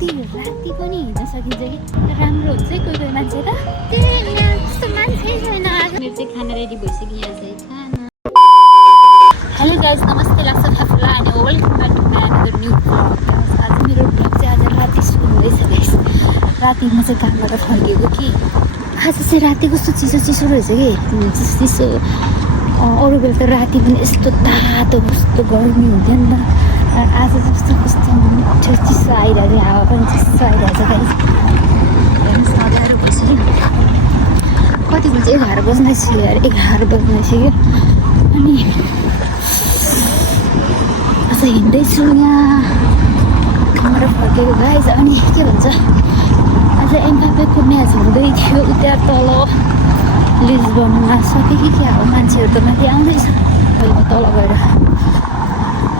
जति राति पनि हिँड्न सकिन्छ कि राम्रो हुन्छ है कोही कोही मान्छे त त्यस्तो मान्छे छैन आज मेरो चाहिँ खाना रेडी भइसक्यो यहाँ चाहिँ खाना हेलो गाइस नमस्ते लाग्छ थाफुला अनि welcome back to my another new blog आज मेरो ब्लग चाहिँ आज राति सुरु हुँदैछ गाइस राति म चाहिँ कामबाट फर्केको कि आज चाहिँ राति कस्तो चिसो चिसो रहेछ कि चिसो चिसो अरू बेला त राति पनि यस्तो तातो कस्तो गर्मी हुन्थ्यो नि त आज जस्तो कस्तो मिठो चिसो आइरहेको थियो हावा पनि चिसो आइरहेको छ गाइस सजाएर बसेर कति बजी 11 बज्दैछ यार 11 बज्दैछ अनि आज हिँड्दैछु यहाँ कामबाट फर्केको गाइस अनि के भन्छ आज एम्बापेको म्याच हुँदै थियो उता तल लिस्बनमा सके कि क्या हो मान्छेहरू त माथि आउँदैछ अहिले तल गएर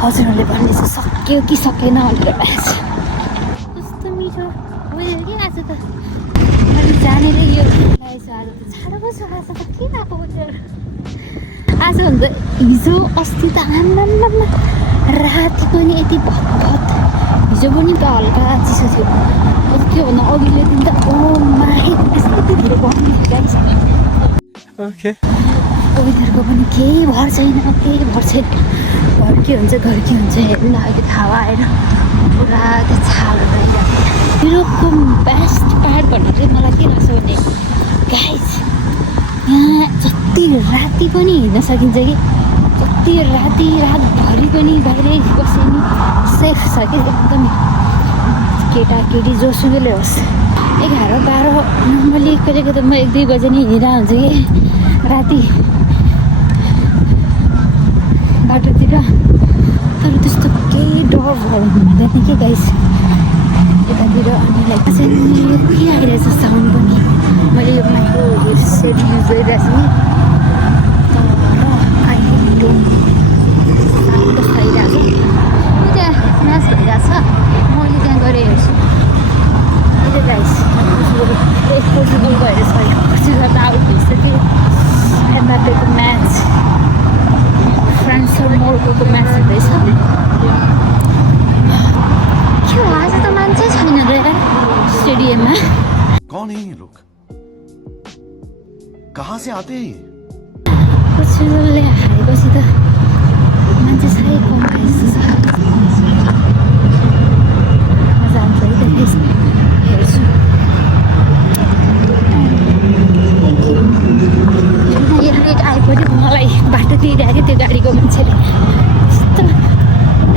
हजुरहरूले भन्दैछ सक्यो कि सकेन भनेर म्याच कस्तो मिठो वेदर कि आज त मैले जानेर यो आज त छाडेको छु आज त के भएको वेदर आजभन्दा हिजो अस्ति त आम्मामा राति पनि यति भत्भत हिजो पनि त हल्का चिसो थियो के भन्नु अघिल्लो दिन त ओ माई यस्तो धेरै गर्मी थियो ओके वेदरको पनि केही भर छैन घर के हुन्छ हेर्नु अहिले हावा आएर पुरा त्यो छालहरू आइरहेको युरोपको बेस्ट पार्ट भनेर चाहिँ मलाई के लाग्छ भने गाइस यहाँ जति राति पनि हिँड्न सकिन्छ कि जति रातभरि पनि बाहिरै बसे नि सेफ छ कि एकदम केटाकेटी जोसुकैले होस् 11-12 नर्मली कहिलेको त म 1-2 बजे नि हिँडिरहेको हुन्छु कि राति बाटोतिर तर त्यस्तो केही डर हुँदैन कि गाइस यतातिर अनि लाइक चाहिँ के आइरहेछ साउन्ड पनि मैले यो माइक्रो हेडसेट युज गरिरहेको छु तर अहिले साउन्ड कस्तो आइरहेको छ त्यहाँ म्याच भइरहेको छ मैले त्यहाँ गएर हेर्छु अहिले गाइस पोर्चुगल गएर पोर्चुगल त आउट भइसक्यो एम्बापेको म्याच फ्रान्स र मोरोक्कोको म्याच हुँदैछ के हो आज त मान्छे छैन र स्टेडियममा कौन है ये लोग कहाँ से आते हैं पोर्चुगलले हारेपछि त मान्छे साह्रै कम खाइसक्छ मजा आउँछ है त हेर्छु आइपऱ्यो मलाई बाटो दिइरहेको थियो त्यो गाडीको मान्छेले कस्तो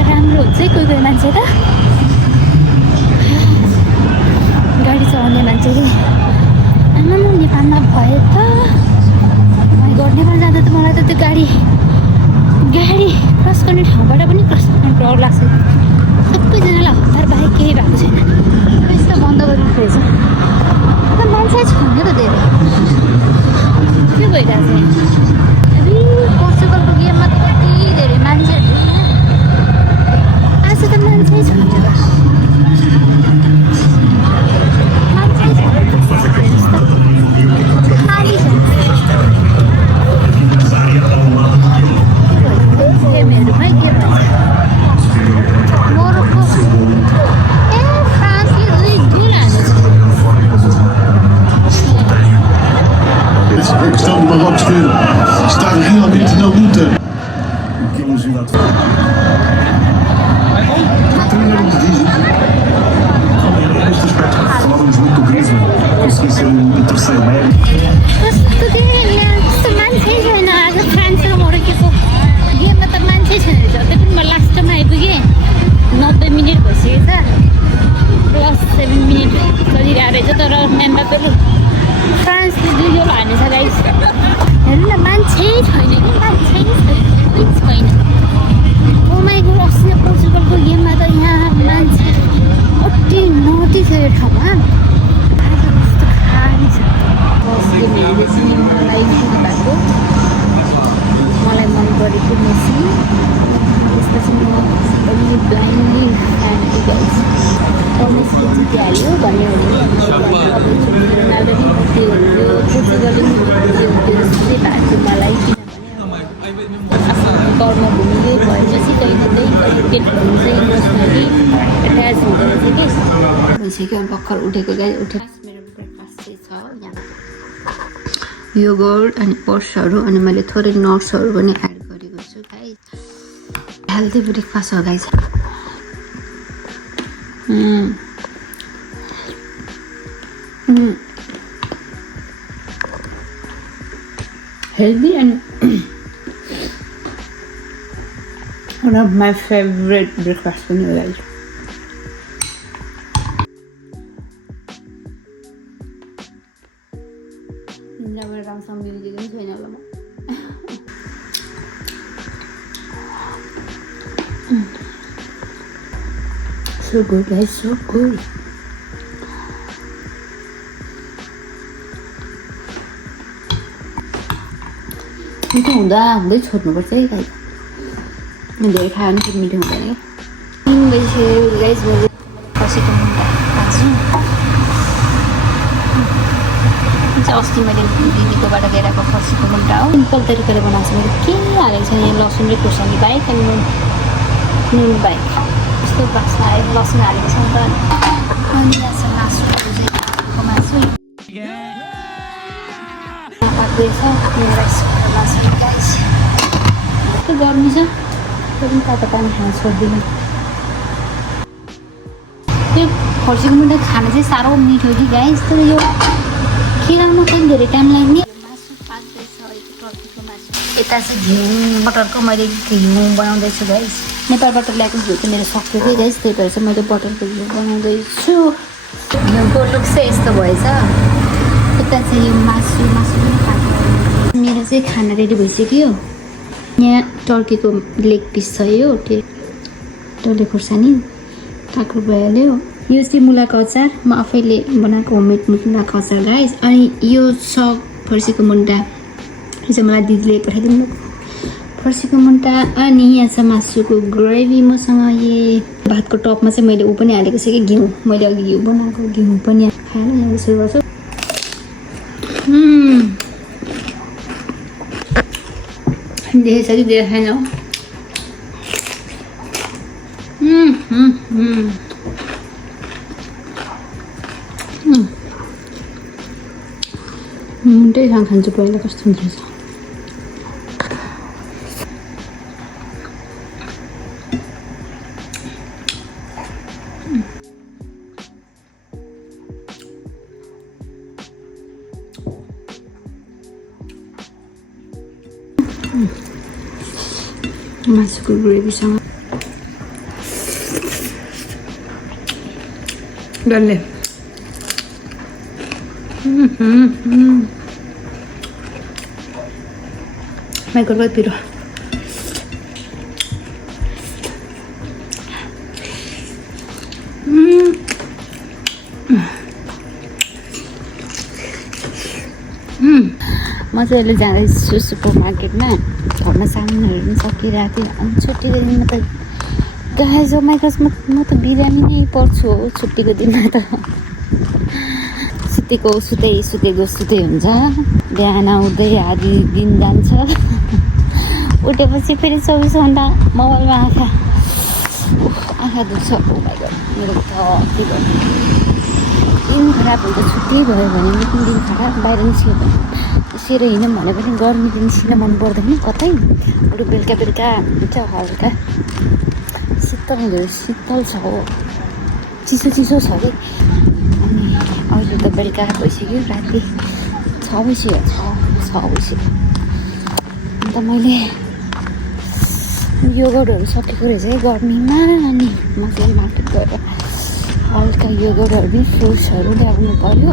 राम्रो हुन्छ है कोही कोही मान्छे त गाडी चलाउने मान्छेले आमा म नेपालमा भए त नेपाल जाँदा त मलाई त त्यो गाडी क्रस गर्ने ठाउँबाट पनि क्रस गर्ने डर लाग्छ सबैजनालाई हतार बाहेक केही भएको छैन यस्तो बन्द गरेको रहेछ मान्छे छैन त धेरै के भइरहेको छ पोर्चुगलको गेममा कति धेरै मान्छे आज त मान्छे छैन खाली गेमहरूमै के भन्छ मोरोक्को फ्रान्सले 2 गोल हाल्छ A questão de Marrocos ter estar realmente na luta. O que eles já o treinador nos diz neste aspecto falávamos muito do Griezmann conseguir ser o terceiro médio. कस्तो मान्छे छैन आज फ्रान्स र मोरोक्कोको गेममा त मान्छे छैन रहेछ त्यो पनि म लास्टमा आइपुगेँ 90 मिनट भइसकेको छ +7 मिनट चलिरहेको रहेछ तर एम्बापेले फ्रान्सले 2 गोल हाल्नेछ गाइस हेर्नु न मान्छे छैन कि छैन ओ माई गॉड अस्ति पोर्चुगलको गेममा त यहाँ मान्छे अति नटी छ यो ठाउँमा आज कस्तो खाली छ मलाई मन परेको मेसी त्यसपछि म अलि ब्लाइन्डली फ्यान गाइस मेसी जितिहाल्यो भन्यो भने रोनाल्डो पनि जित्यो पोर्चुगल पनि जित्यो जस्तै भएको मलाई किनभने कर्मभूमि भएपछि कहीँ न कहीँ पेटहरू चाहिँ इमोसनली एट्याच हुँदो रहेछ कि भइसक्यो भर्खर उठेको गाई उठेर मेरो ब्रेकफास्ट चाहिँ छ यहाँ योगर्ट अनि ओट्सहरू अनि मैले थोरै नट्सहरू पनि एड गरेको छु गाई हेल्दी ब्रेकफास्ट हो गाई healthy and one of my favorite breakfast in your life. Never done some music in China. So good, guys, so good. मिठो हुँदा हुँदै छोड्नुपर्छ है गाई धेरै खायो भने फेरि मिठो हुँदैन क्या गाइस मैले खसीको मुन्टा खान्छु चाहिँ अस्ति मैले दिदीकोबाट ल्याएको खसीको मुन्टा हो सिम्पल तरिकाले बनाएको छु मैले के हालेको छ यहाँ लसुन र खुर्सानी बाहेक अनि नुन बाहेक यस्तो बास्ना आयो लसुन हालेको छ नि त अनि यहाँ छ मासुहरू चाहिँ मासु पाक्दैछ मासु गाइस यस्तो गर्मी छ पनि तातो पानी खान छोड्दिनँ त्यो फर्सीको मुन्टा खान चाहिँ साह्रो मिठो कि गाइस तर यो खिलाउन पनि धेरै टाइम लाग्ने मासु पाक्दैछ अहिले टर्कीको मासु यता चाहिँ घिउ बटरको मैले घिउ बनाउँदैछु गाइस नेपालबाट ल्याएको घिउ चाहिँ मेरो सक्यो कि गाइस त्यही भएर चाहिँ मैले बटरको घिउ बनाउँदैछु घिउको लुक चाहिँ यस्तो भएछ यता चाहिँ यो मासु पनि खानु मेरो चाहिँ खाना रेडी भइसक्यो यहाँ टर्कीको लेग पिस छ यो डल्ले खोर्सानी काँक्रो भइहाल्यो यो चाहिँ मुलाको अचार म आफैले बनाएको होममेड मुलाको अचार गाइस अनि यो छ फर्सीको मुन्टा यो चाहिँ मलाई दिदीले पठाइदिनु फर्सीको मुन्टा अनि यहाँ छ मासुको ग्रेभी मसँग यो भातको टपमा चाहिँ मैले ऊ पनि हालेको छु कि घिउ मैले अघि घिउ बनाएको घिउ पनि खाएर यहाँ सुरु गर्छु देखेछ कि देखेन मुन्टै खान्छु पहिला कस्तो हुन्छ मासुको ग्रेभीसँग डल्ले माइक्रोवेभ पिरो म चाहिँ अहिले जाँदैछु सुपर मार्केटमा घरमा सामानहरू पनि सकिरहेको थियो अनि छुट्टीको दिनमा त गाइस म त बिरामी नै पर्छु हो छुट्टीको दिनमा त सुतेको हुन्छ बिहान उठ्दै आधी दिन जान्छ उठेपछि फेरि 24 घन्टा मोबाइलमा आँखा दुख्छ मेरो त के गर्नु दिन खराब हुन्छ छुट्टी भयो भने 3 दिन खराब बाहिर निस्क्यो सेरो हिँड्यौँ भने पनि गर्मी दिन निस्किन मन पर्दैन कतै अरू बेलुका हुन्छ हल्का शीतल छ हो चिसो छ अरे अनि अहिले त बेलुका भइसक्यो राति 6 बजी अन्त मैले योगर्टहरू सकेको रहेछ है गर्मीमा अनि म चाहिँ मार्केट गएर हल्का योगर्टहरू पनि फ्रुट्सहरू ल्याउनु पर्यो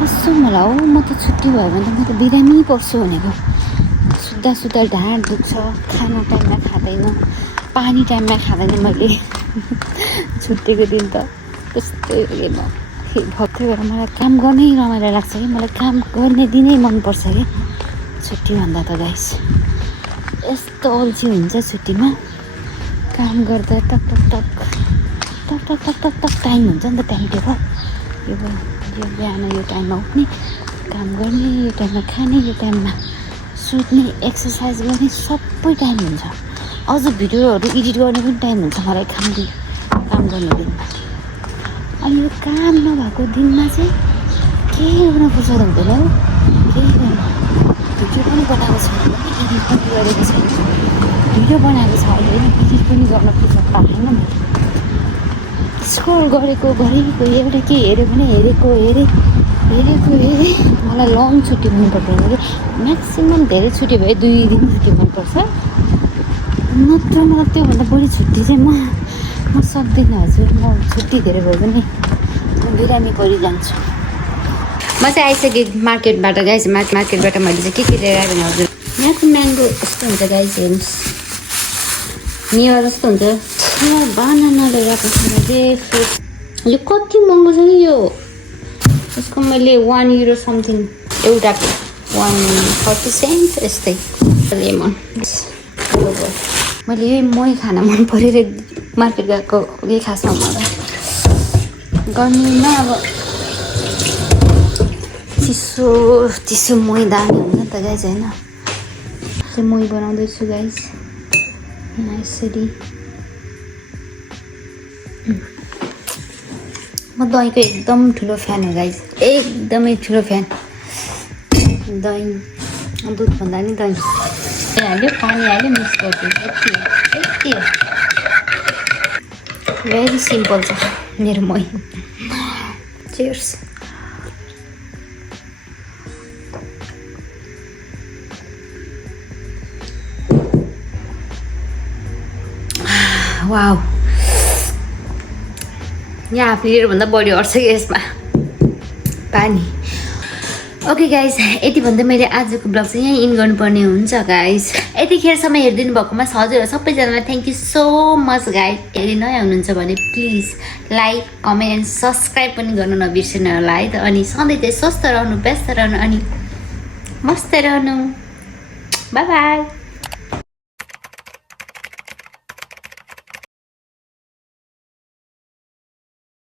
कस्तो मलाई हो म त छुट्टी भयो भने त म त बिरामी पर्छु भनेको सुत्दा ढाड दुख्छ खाना टाइममा खाँदैन पानी टाइममा खाँदैन मैले छुट्टीको दिन त त्यस्तै भक्कै भएर मलाई काम गर्नै रमाइलो लाग्छ कि मलाई काम गर्ने दिनै मनपर्छ कि छुट्टीभन्दा त गाइस यस्तो अल्छी हुन्छ छुट्टीमा काम गर्दा टक टाइम हुन्छ नि त टाइम टेबल यो बिहान यो टाइममा उठ्ने काम गर्ने यो टाइममा खाने यो टाइममा सुत्ने एक्सर्साइज गर्ने सबै टाइम हुन्छ अझ भिडियोहरू एडिट गर्ने पनि टाइम हुन्छ मलाई काम गर्ने दिनमा अनि यो काम नभएको दिनमा चाहिँ केही गर्न फुर्सद हुँदैन हौ केही गर्न भिडियो पनि बनाएको छैन एडिट पनि गरेको छैन भिडियो बनाएको छ अहिले एडिट पनि गर्न फुर्सद पाएन मैले स्क्रोल गरेको एउटा के हेऱ्यो भने हेरेको मलाई लङ छुट्टी मन पर्दैन कि म्याक्सिमम् धेरै छुट्टी भयो 2 दिन छुट्टी मनपर्छ नत्र मलाई त्योभन्दा बढी छुट्टी चाहिँ म सक्दिनँ हजुर म छुट्टी धेरै भयो भने बिरामी परिजान्छु म चाहिँ आइसकेँ मार्केटबाट गाइस मार्केटबाट मैले चाहिँ के लिएर आएँ भने हजुर यहाँको म्याङ्गो कस्तो हुन्छ गाइस हेर्नुहोस् मेवा जस्तो हुन्छ बनाना लिएर आएको छु मैले यो कति महँगो छ नि यो यसको मैले €1 समथिङ एउटा 140 सेन्ट यस्तै लेमन मैले यही मही खान मन परेर मार्केट गएको यही खासमा मलाई गर्मीमा अब चिसो मही दामी हुन्छ नि त गाइस होइन चाहिँ मही बनाउँदैछु गाइस यसरी म दहीको एकदम ठुलो फ्यान हो गाइस एकदमै ठुलो फ्यान दही दुधभन्दा नि दही हाल्यो पानी हाल्यो मिक्स गरिदियो यति हो भेरी सिम्पल छ मेरो मही चियर्स वाउ यहाँ हाफ लिटरभन्दा बढी अट्छ कि यसमा पानी ओके गाइस यति भन्दा मैले आजको ब्लग चाहिँ यहीँ इन गर्नुपर्ने हुन्छ गाइस यतिखेरसम्म हेरिदिनु भएकोमा हजुर सबैजनालाई thank you so much guys यदि नयाँ हुनुहुन्छ भने please like comment and subscribe पनि गर्नु नबिर्सिनु होला है त अनि सधैँ चाहिँ स्वस्थ रहनु व्यस्त रहनु अनि मस्त रहनु बाई बाई